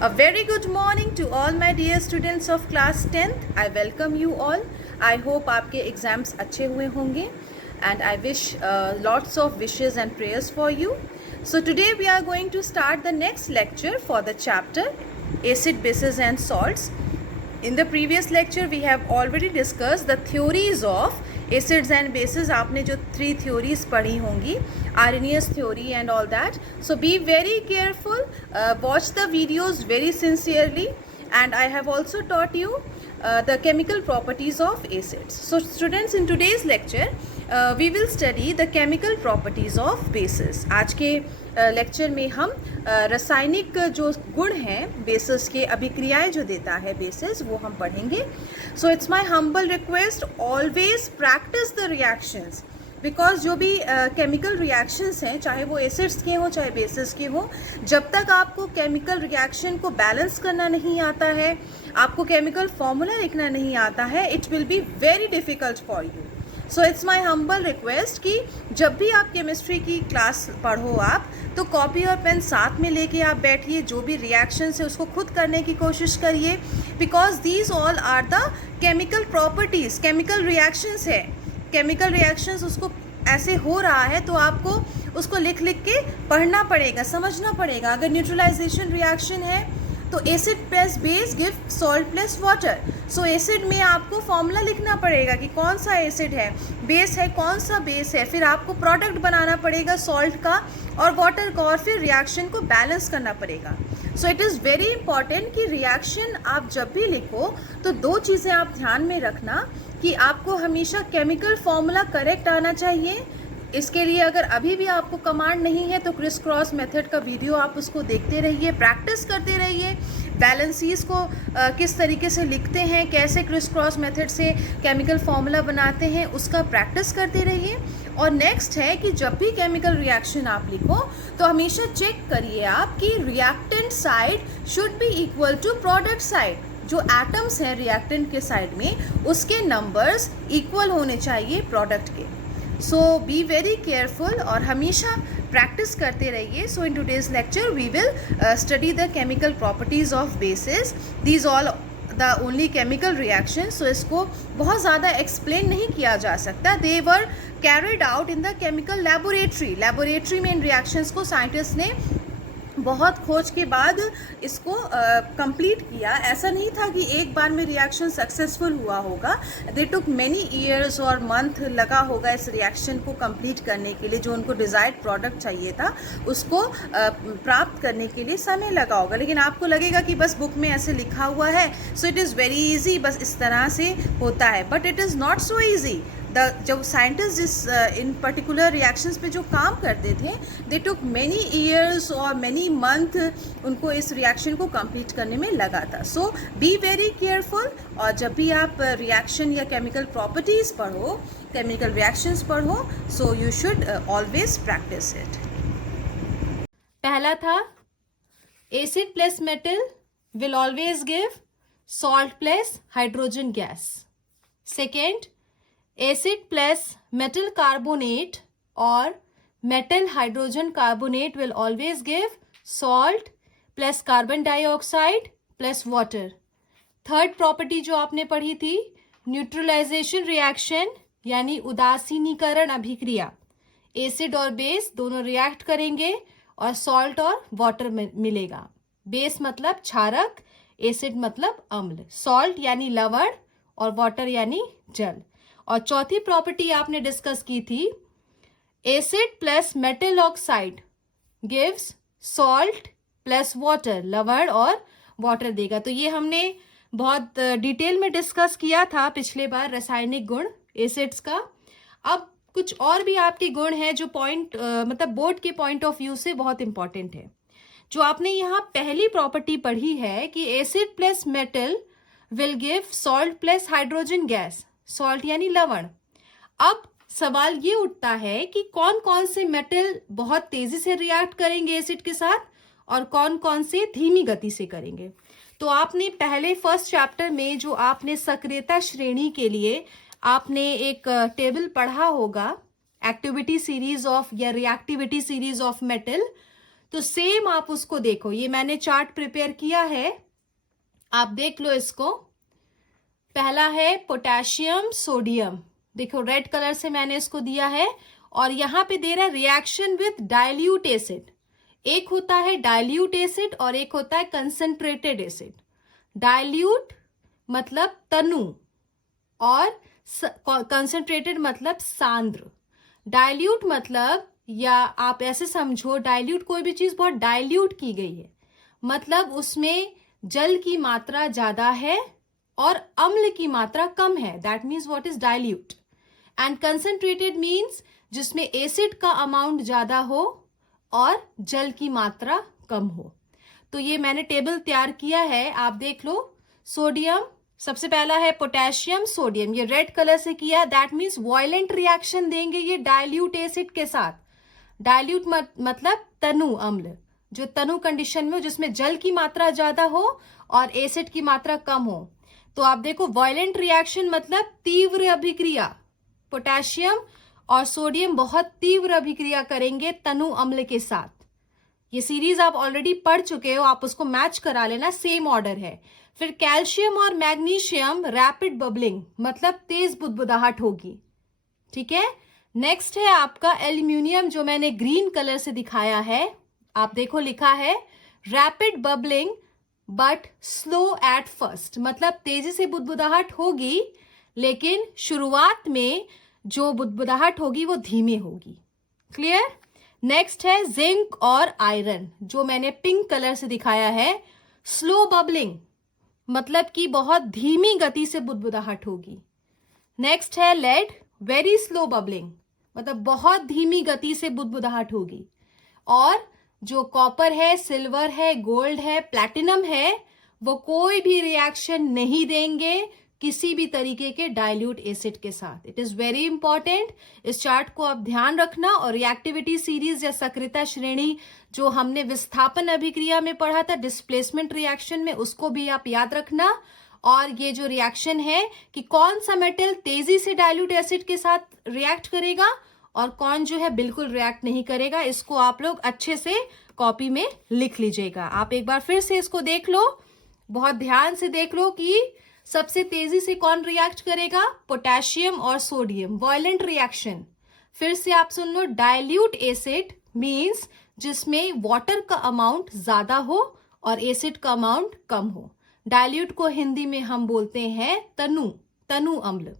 A very good morning to all my dear students of class 10th. I welcome you all. I hope आपके exams अच्छे हुए होंगे and I wish lots of wishes and prayers for you. So today we are going to start the next lecture for the chapter acid, bases and salts. In the previous lecture we have already discussed the theories of acids and bases. आपने जो 3 theories पढ़ी होंगी, Arrhenius theory and all that. So be very careful, watch the videos very sincerely, and I have also taught you the chemical properties of acids. So students, in today's lecture we will study the chemical properties of bases. आज के lecture में हम रासायनिक जो गुण हैं basis के, अभिक्रियाएं जो देता है बेसिस, वो हम पढ़ेंगे. So it's my humble request, always practice the reactions, because जो भी केमिकल रिएक्शंस हैं, चाहे वो एसिड्स के हों चाहे बेसिस के हों, जब तक आपको केमिकल रिएक्शन को बैलेंस करना नहीं आता है, आपको केमिकल फॉर्मूला लिखना नहीं आता है, it will be very difficult for you. So it's my humble request कि जब भी आप केमिस्ट्री की क्लास पढ़ो आप, तो कॉपी और पेन साथ में लेके आप बैठिए, जो भी रिएक्शंस है उसको खुद करने की कोशिश करिए, because these all are the chemical properties. Chemical reactions है, केमिकल रिएक्शंस उसको ऐसे हो रहा है तो आपको उसको लिख लिख के पढ़ना पड़ेगा, समझना पड़ेगा. अगर न्यूट्रलाइजेशन रिएक्शन है तो acid plus base give salt plus water. सो एसिड में आपको फॉर्मूला लिखना पड़ेगा कि कौन सा एसिड है, बेस है कौन सा बेस है, फिर आपको प्रोडक्ट बनाना पड़ेगा सॉल्ट का और वाटर का, और फिर रिएक्शन को बैलेंस करना पड़ेगा. So it is very important कि रिएक्शन आप जब भी लिखो तो 2 चीज़ें आप ध्यान में रखना कि आपको हमेशा केमिकल फॉर्मूला करेक्ट आना चाहिए. इसके लिए अगर अभी भी आपको कमांड नहीं है तो क्रिस क्रॉस मेथड का वीडियो आप उसको देखते रहिए, प्रैक्टिस करते रहिए. बैलेंसीज को किस तरीके से लिखते हैं, कैसे क्रिस क्रॉस मेथड से केमिकल फॉर्मूला बनाते हैं, उसका प्रैक्टिस करते रहिए. और नेक्स्ट है कि जब भी केमिकल रिएक्शन आप लिखो तो हमेशा चेक करिए आप कि reactant side should be equal to product side. जो एटम्स हैं रिएक्टेंट के साइड में, उसके नंबर्स इक्वल होने चाहिए प्रोडक्ट के. सो बी वेरी केयरफुल और हमेशा प्रैक्टिस करते रहिए. So in today's lecture we will study the chemical properties of bases. These all the only chemical reaction. So इसको बहुत ज़्यादा एक्सप्लेन नहीं किया जा सकता. They were carried out in the chemical laboratory. Laboratory में इन रिएक्शंस को साइंटिस्ट ने बहुत खोज के बाद इसको कंप्लीट किया. ऐसा नहीं था कि एक बार में रिएक्शन सक्सेसफुल हुआ होगा. दे टुक मैनी ईयर्स और मंथ लगा होगा इस रिएक्शन को कंप्लीट करने के लिए. जो उनको डिज़ायर्ड प्रोडक्ट चाहिए था उसको प्राप्त करने के लिए समय लगा होगा. लेकिन आपको लगेगा कि बस बुक में ऐसे लिखा हुआ है, so it is very easy, बस इस तरह से होता है. But it is not so easy. जब साइंटिस्ट जिस इन पर्टिकुलर रिएक्शंस पे जो काम करते थे, दे टुक मैनी ईयर्स और मैनी मंथ उनको इस रिएक्शन को कंप्लीट करने में लगा था. सो बी वेरी केयरफुल. और जब भी आप रिएक्शन या केमिकल प्रॉपर्टीज़ पढ़ो, केमिकल रिएक्शंस पढ़ो, so you should always practice it. पहला था acid plus metal will always give salt plus hydrogen gas. Second, acid plus metal carbonate or metal hydrogen carbonate will always give salt plus carbon dioxide plus water. Third property जो आपने पढ़ी थी, neutralisation reaction यानी उदासीनीकरण अभिक्रिया. Acid और base दोनों react करेंगे और सॉल्ट और वाटर मिलेगा. बेस मतलब क्षारक, एसिड मतलब अम्ल, सॉल्ट यानी लवण और वाटर यानी जल. और चौथी प्रॉपर्टी आपने डिस्कस की थी, acid plus metal oxide gives salt plus water, लवण और वाटर देगा. तो ये हमने बहुत डिटेल में डिस्कस किया था पिछले बार, रासायनिक गुण एसिड्स का. अब कुछ और भी आपके गुण हैं जो पॉइंट मतलब बोर्ड के पॉइंट ऑफ व्यू से बहुत इंपॉर्टेंट है. जो आपने यहाँ पहली प्रॉपर्टी पढ़ी है कि acid plus metal will give salt plus hydrogen gas, salt यानी लवण. अब सवाल ये उठता है कि कौन कौन से मेटल बहुत तेजी से रिएक्ट करेंगे एसिड के साथ और कौन कौन से धीमी गति से करेंगे. तो आपने पहले फर्स्ट चैप्टर में जो आपने सक्रियता श्रेणी के लिए आपने एक टेबल पढ़ा होगा, एक्टिविटी सीरीज ऑफ या रिएक्टिविटी सीरीज ऑफ मेटल, तो सेम आप उसको देखो, ये मैंने चार्ट प्रिपेयर किया है, आप देख लो इसको। पहला है पोटेशियम सोडियम, देखो रेड कलर से मैंने इसको दिया है, और यहां पे दे रहा है रिएक्शन विथ डाइल्यूट एसिड। एक होता है डाइल्यूट एसिड और एक होता है कंसंट्रेटेड एसिड। डाइल्यूट मतलब तनु और कंसंट्रेटेड मतलब सांद्र। डाइल्यूट मतलब, या आप ऐसे समझो, डाइल्यूट कोई भी चीज बहुत डाइल्यूट की गई है, मतलब उसमें जल की मात्रा ज्यादा है और अम्ल की मात्रा कम है, that means what is dilute. And concentrated means जिसमें एसिड का अमाउंट ज्यादा हो और जल की मात्रा कम हो। तो ये मैंने टेबल तैयार किया है, आप देख लो। सोडियम, सबसे पहला है पोटेशियम सोडियम, ये रेड कलर से किया, दैट मीन्स वॉयलेंट रिएक्शन देंगे ये डाइल्यूट एसिड के साथ। डाइल्यूट मतलब तनु अम्ल, जो तनु कंडीशन में हो, जिसमें जल की मात्रा ज्यादा हो और एसिड की मात्रा कम हो। तो आप देखो वॉयलेंट रिएक्शन मतलब तीव्र अभिक्रिया, पोटेशियम और सोडियम बहुत तीव्र अभिक्रिया करेंगे तनु अम्ल के साथ। ये सीरीज आप ऑलरेडी पढ़ चुके हो, आप उसको मैच करा लेना, सेम ऑर्डर है। फिर कैल्शियम और मैग्नीशियम रैपिड बबलिंग, मतलब तेज बुदबुदाहट होगी, ठीक है। नेक्स्ट है आपका एल्यूमिनियम, जो मैंने ग्रीन कलर से दिखाया है, आप देखो लिखा है rapid bubbling but slow at first, मतलब तेजी से बुदबुदाहट होगी लेकिन शुरुआत में जो बुदबुदाहट होगी वो धीमे होगी। क्लियर। नेक्स्ट है जिंक और आयरन, जो मैंने पिंक कलर से दिखाया है, स्लो बबलिंग मतलब कि बहुत धीमी गति से बुदबुदाहट होगी। नेक्स्ट है लेड, वेरी स्लो बबलिंग, मतलब बहुत धीमी गति से बुदबुदाहट होगी। और जो कॉपर है, सिल्वर है, गोल्ड है, प्लैटिनम है, वो कोई भी रिएक्शन नहीं देंगे किसी भी तरीके के डाइल्यूट एसिड के साथ। इट इज वेरी इंपॉर्टेंट, इस चार्ट को आप ध्यान रखना। और रिएक्टिविटी सीरीज या सक्रियता श्रेणी जो हमने विस्थापन अभिक्रिया में पढ़ा था डिस्प्लेसमेंट रिएक्शन में, उसको भी आप याद रखना। और ये जो रिएक्शन है कि कौन सा मेटल तेजी से डाइल्यूट एसिड के साथ रिएक्ट करेगा और कौन जो है बिल्कुल रिएक्ट नहीं करेगा, इसको आप लोग अच्छे से कॉपी में लिख लीजिएगा। आप एक बार फिर से इसको देख लो, बहुत ध्यान से देख लो कि सबसे तेजी से कौन रिएक्ट करेगा, पोटेशियम और सोडियम, वॉयलेंट रिएक्शन। फिर से आप सुन लो, डाइल्यूट एसिड मींस जिसमें वाटर का अमाउंट ज्यादा हो और एसिड का अमाउंट कम हो। डाइल्यूट को हिंदी में हम बोलते हैं तनु अम्ल,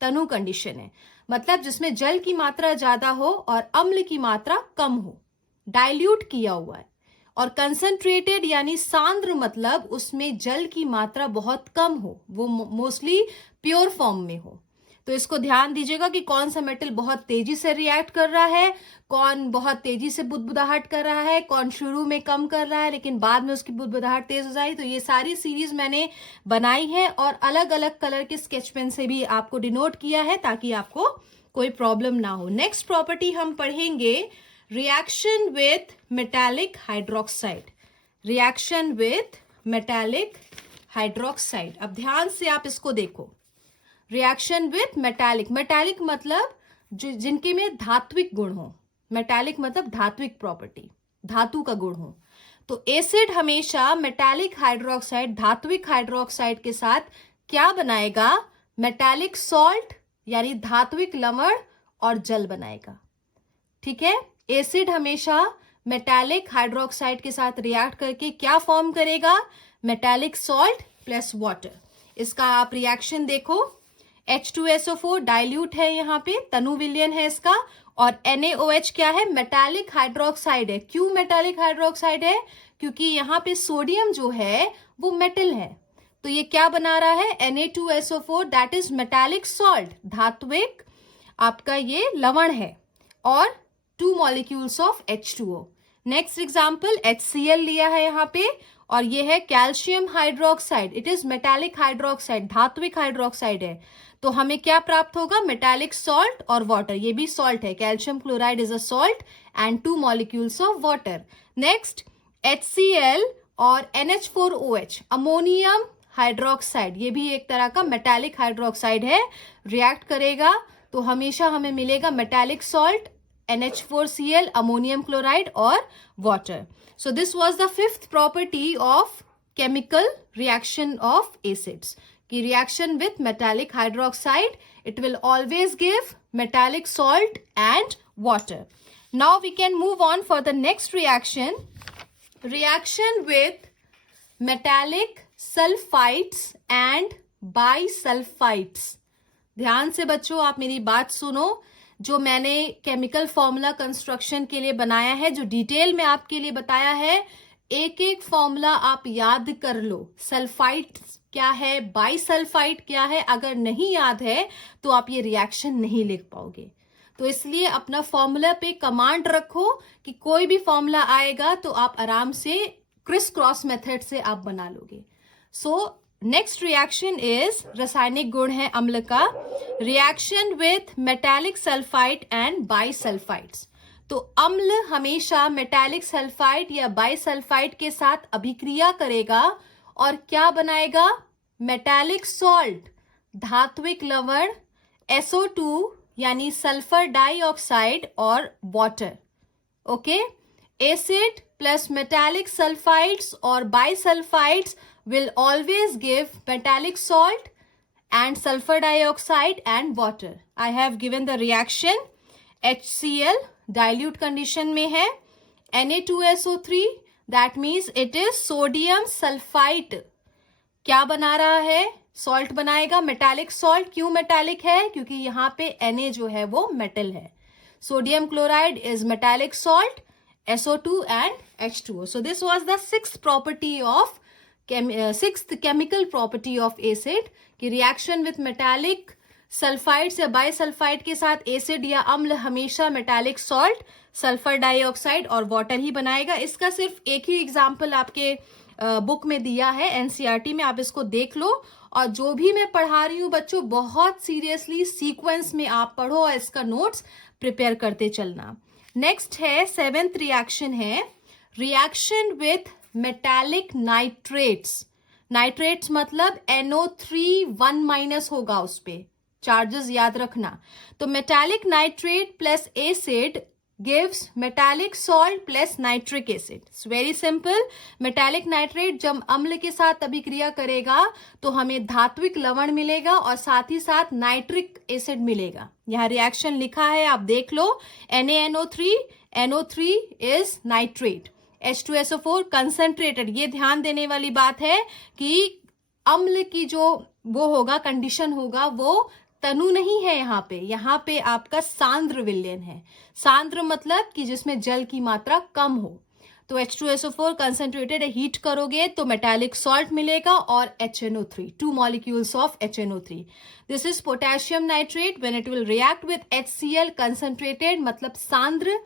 तनु कंडीशन है, मतलब जिसमें जल की मात्रा ज्यादा हो और अम्ल की मात्रा कम हो, डाइल्यूट किया हुआ है। और कंसंट्रेटेड यानी सांद्र मतलब उसमें जल की मात्रा बहुत कम हो, वो मोस्टली प्योर फॉर्म में हो। तो इसको ध्यान दीजिएगा कि कौन सा मेटल बहुत तेजी से रिएक्ट कर रहा है, कौन बहुत तेजी से बुदबुदाहट कर रहा है, कौन शुरू में कम कर रहा है लेकिन बाद में उसकी बुदबुदाहट तेज हो जाए। तो ये सारी सीरीज मैंने बनाई है और अलग अलग कलर के स्केच पेन से भी आपको डिनोट किया है ताकि आपको कोई प्रॉब्लम ना हो। नेक्स्ट प्रॉपर्टी हम पढ़ेंगे reaction with metallic hydroxide, reaction with metallic hydroxide. अब ध्यान से आप इसको देखो, रिएक्शन विथ मेटालिक, मेटालिक मतलब जिनके में धात्विक गुण हो, मेटालिक मतलब धात्विक प्रॉपर्टी, धातु का गुण हो। तो एसिड हमेशा मेटालिक हाइड्रोक्साइड, धात्विक हाइड्रोक्साइड के साथ क्या बनाएगा, मेटालिक सॉल्ट यानी धात्विक लवण और जल बनाएगा, ठीक है। एसिड हमेशा मेटालिक हाइड्रोक्साइड के साथ रिएक्ट करके क्या फॉर्म करेगा, मेटालिक सॉल्ट प्लस वाटर। इसका आप रिएक्शन देखो, H2SO4 डाइल्यूट है, यहाँ पे तनु विलयन है इसका, और NaOH क्या है, मेटालिक हाइड्रोक्साइड है। क्यों मेटालिक हाइड्रोक्साइड है, क्योंकि यहाँ पे सोडियम जो है वो मेटल है, तो ये क्या बना रहा है, Na2SO4 that is metallic salt, धात्विक आपका ये लवण है, और 2 molecules of H2O। Next example HCl लिया है यहाँ पे, और ये है calcium hydroxide, it is metallic hydroxide, धात्विक हाइड्रोक्साइड है। तो हमें क्या प्राप्त होगा, मेटालिक सॉल्ट और वाटर, ये भी सॉल्ट है, calcium chloride is a salt and 2 molecules of water. Next HCl और NH4OH, अमोनियम हाइड्रोक्साइड, ये भी एक तरह का मेटालिक हाइड्रोक्साइड है, रिएक्ट करेगा तो हमेशा हमें मिलेगा metallic salt NH4Cl, ammonium chloride or water. So this was the fifth property of chemical reaction of acids. Ki reaction with metallic hydroxide, it will always give metallic salt and water. Now we can move on for the next reaction. Reaction with metallic sulfides and bisulfides. ध्यान से बच्चों आप मेरी बात सुनो. जो मैंने chemical formula construction के लिए बनाया है, जो डिटेल में आपके लिए बताया है, एक एक फॉर्मूला आप याद कर लो. सल्फाइड क्या है, बाइसल्फाइड क्या है, अगर नहीं याद है तो आप ये रिएक्शन नहीं लिख पाओगे. तो इसलिए अपना फॉर्मूला पे कमांड रखो कि कोई भी फॉर्मूला आएगा तो आप आराम से क्रिस क्रॉस मेथड से आप बना लोगे. सो नेक्स्ट रिएक्शन इज, रासायनिक गुण है अम्ल का, reaction with metallic sulphide and bisulphides. तो अम्ल हमेशा मेटालिक सल्फाइड या बाइसल्फाइड के साथ अभिक्रिया करेगा और क्या बनाएगा, मेटालिक सॉल्ट, धात्विक लवण, SO2 यानी सल्फर डाइऑक्साइड और water. Okay, acid plus metallic sulphides और bisulphides will always give metallic salt and sulfur dioxide and water. I have given the reaction. HCl dilute condition में है, Na2SO3, that means it is sodium sulfite. क्या बना रहा है, salt बनाएगा, metallic salt. क्यों metallic है, क्योंकि यहाँ पे Na जो है वो मेटल है. Sodium chloride is metallic salt, SO2 and H2O. So this was the sixth property of sixth chemical property of acid कि reaction with metallic sulfides या bisulfide के साथ acid या अम्ल हमेशा metallic salt, sulfur dioxide और water ही बनाएगा. इसका सिर्फ एक ही एग्जाम्पल आपके बुक में दिया है, NCERT में, आप इसको देख लो. और जो भी मैं पढ़ा रही हूँ बच्चों, बहुत सीरियसली सीक्वेंस में आप पढ़ो और इसका नोट्स प्रिपेयर करते चलना. नेक्स्ट है, सेवेंथ रिएक्शन है, reaction with metallic nitrates. Nitrates मतलब NO3 1- होगा उस पे, चार्जेस याद रखना. तो metallic nitrate plus acid gives metallic salt plus nitric acid. It's very simple. Metallic nitrate जब अम्ल के साथ अभिक्रिया करेगा तो हमें धात्विक लवण मिलेगा और साथ ही साथ नाइट्रिक एसिड मिलेगा. यहाँ रिएक्शन लिखा है, आप देख लो. NaNO3, NO3 is nitrate, H2SO4 concentrated. ये ध्यान देने वाली बात है कि अम्ल की जो वो होगा, कंडीशन होगा, वो तनु नहीं है यहाँ पे आपका सांद्र विलयन है. सांद्र मतलब कि जिसमें जल की मात्रा कम हो. तो H2SO4 कंसंट्रेटेड है, हीट करोगे तो मेटालिक सॉल्ट मिलेगा और HNO3, 2 molecules of HNO3. This is potassium nitrate. When it will react with HCl concentrated मतलब सांद्र,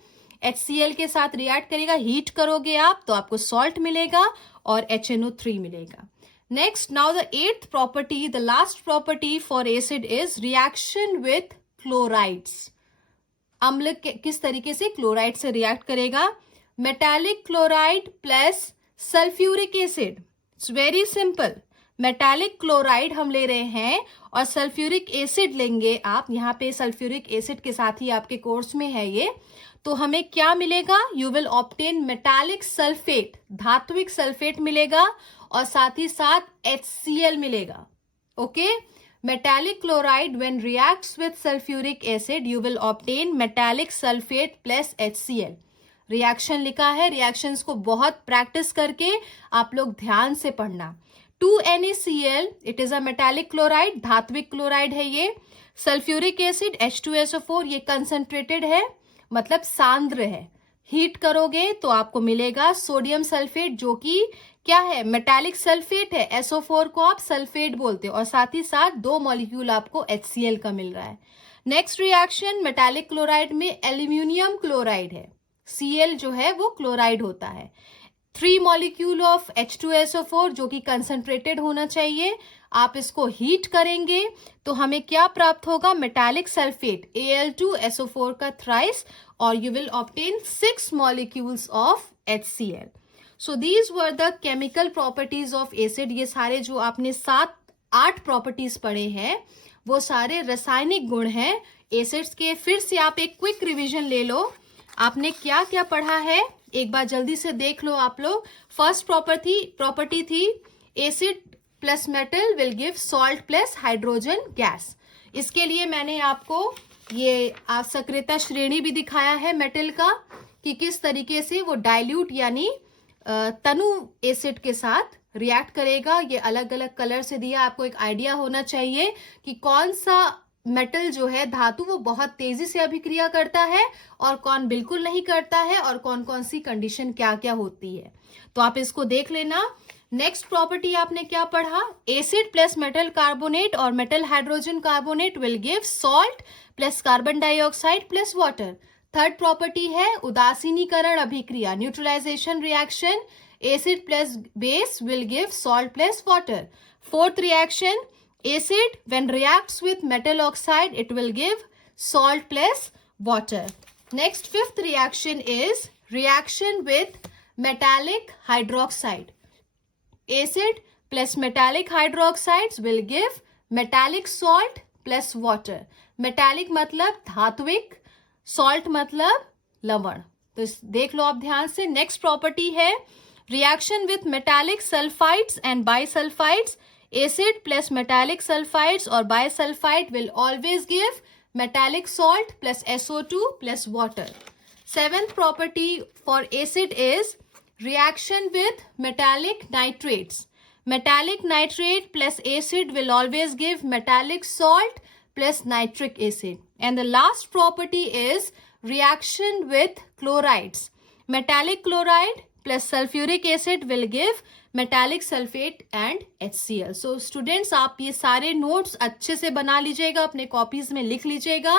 HCl के साथ रिएक्ट करेगा, हीट करोगे आप तो आपको सॉल्ट मिलेगा और HNO3 मिलेगा. Next, now the eighth property, the last property for acid is reaction with chlorides. अम्ल किस तरीके से क्लोराइड से रिएक्ट करेगा, metallic chloride plus sulphuric acid. It's very simple. Metallic chloride हम ले रहे हैं और सल्फ्यूरिक एसिड लेंगे आप. यहाँ पे सल्फ्यूरिक एसिड के साथ ही आपके कोर्स में है ये. तो हमें क्या मिलेगा, you will obtain metallic sulphate, धात्विक सल्फेट मिलेगा और साथ ही साथ HCl मिलेगा. Okay, metallic chloride when reacts with sulphuric acid you will obtain metallic sulphate plus HCl. Reaction लिखा है, रिएक्शंस को बहुत प्रैक्टिस करके आप लोग ध्यान से पढ़ना. 2NaCl, it is a metallic chloride, धात्विक क्लोराइड है ये. सल्फ्यूरिक एसिड H2SO4, ये कंसंट्रेटेड है मतलब सांद्र है. हीट करोगे तो आपको मिलेगा सोडियम सल्फेट, जो कि क्या है, मेटालिक सल्फेट है. SO4 को आप सल्फेट बोलते हो और साथ ही साथ 2 मॉलिक्यूल आपको HCl का मिल रहा है. नेक्स्ट रिएक्शन, मेटालिक क्लोराइड में एल्यूमिनियम क्लोराइड है. Cl जो है वो क्लोराइड होता है. 3 मॉलिक्यूल ऑफ H2SO4 जो कि कंसंट्रेटेड होना चाहिए. आप इसको हीट करेंगे तो हमें क्या प्राप्त होगा, मेटालिक सल्फेट Al2SO4 का थ्राइस, और you will obtain 6 molecules of HCl. So these were the chemical properties of acid. ये सारे जो आपने 7-8 प्रॉपर्टीज पढ़े हैं वो सारे रासायनिक गुण हैं एसिड्स के। फिर से आप एक क्विक रिवीजन ले लो, आपने क्या क्या पढ़ा है एक बार जल्दी से देख लो आप लोग। फर्स्ट प्रॉपर्टी थी acid plus metal will give salt plus hydrogen gas. इसके लिए मैंने आपको ये सक्रियता श्रेणी भी दिखाया है मेटल का कि किस तरीके से वो डाइल्यूट यानी तनु एसिड के साथ रिएक्ट करेगा। ये अलग अलग कलर से दिया, आपको एक आइडिया होना चाहिए कि कौन सा मेटल जो है धातु वो बहुत तेजी से अभिक्रिया करता है और कौन बिल्कुल नहीं करता है और कौन कौन सी कंडीशन क्या क्या होती है। तो आप इसको देख लेना। नेक्स्ट प्रॉपर्टी आपने क्या पढ़ा, एसिड प्लस मेटल कार्बोनेट और metal hydrogen carbonate will give salt plus carbon dioxide plus water. Third property है उदासीनीकरण अभिक्रिया, neutralisation reaction, acid plus base will give salt plus water. Fourth reaction acid when reacts with metal oxide it will give salt plus water. Next fifth reaction is reaction with metallic hydroxide. Acid plus metallic hydroxides will give metallic salt plus water. Metallic मतलब धात्विक, salt मतलब लवण। तो देख लो आप ध्यान से। Next property है reaction with metallic sulfides and bisulfides. Acid plus metallic sulfides or bisulfide will always give metallic salt plus SO2 plus water. Seventh property for acid is reaction with metallic nitrates. Metallic nitrate plus acid will always give metallic salt plus nitric acid. And the last property is reaction with chlorides. Metallic chloride plus sulfuric acid will give metallic sulphate and HCl। So students आप ये सारे notes अच्छे से बना लीजिएगा, अपने copies में लिख लीजिएगा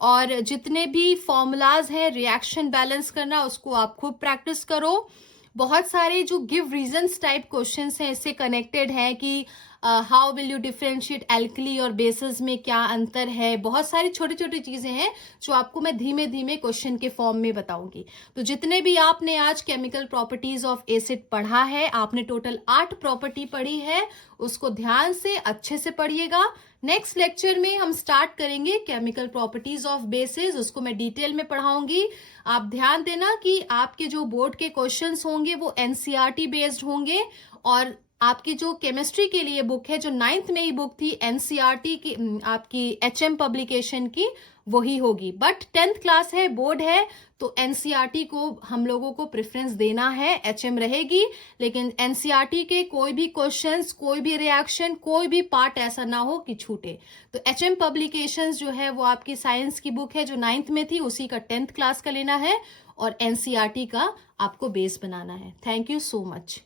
और जितने भी फॉर्मूलाज हैं रिएक्शन बैलेंस करना उसको आप खूब प्रैक्टिस करो। बहुत सारे जो गिव रीजंस टाइप क्वेश्चंस हैं इससे कनेक्टेड हैं कि how will you differentiate alkali और बेसिस में क्या अंतर है। बहुत सारी छोटी छोटी चीजें हैं जो आपको मैं धीमे धीमे क्वेश्चन के फॉर्म में बताऊंगी। तो जितने भी आपने आज केमिकल प्रॉपर्टीज ऑफ एसिड पढ़ा है, आपने टोटल 8 प्रॉपर्टी पढ़ी है, उसको ध्यान से अच्छे से पढ़िएगा। नेक्स्ट लेक्चर में हम स्टार्ट करेंगे केमिकल प्रॉपर्टीज ऑफ बेसिस, उसको मैं डिटेल में पढ़ाऊंगी। आप ध्यान देना कि आपके जो बोर्ड के क्वेश्चंस होंगे वो एनसीईआरटी बेस्ड होंगे और आपकी जो केमिस्ट्री के लिए बुक है जो 9th में ही बुक थी एनसीईआरटी की आपकी एचएम पब्लिकेशन की वही होगी। बट 10th क्लास है, बोर्ड है, तो एनसीईआरटी को हम लोगों को प्रेफरेंस देना है, एचएम रहेगी। लेकिन एनसीईआरटी के कोई भी क्वेश्चंस, कोई भी रिएक्शन, कोई भी पार्ट ऐसा ना हो कि छूटे। तो एचएम पब्लिकेशंस जो है वो आपकी साइंस की बुक है जो 9th में थी, उसी का 10th क्लास का लेना है और एनसीईआरटी का आपको बेस बनाना है। Thank you so much.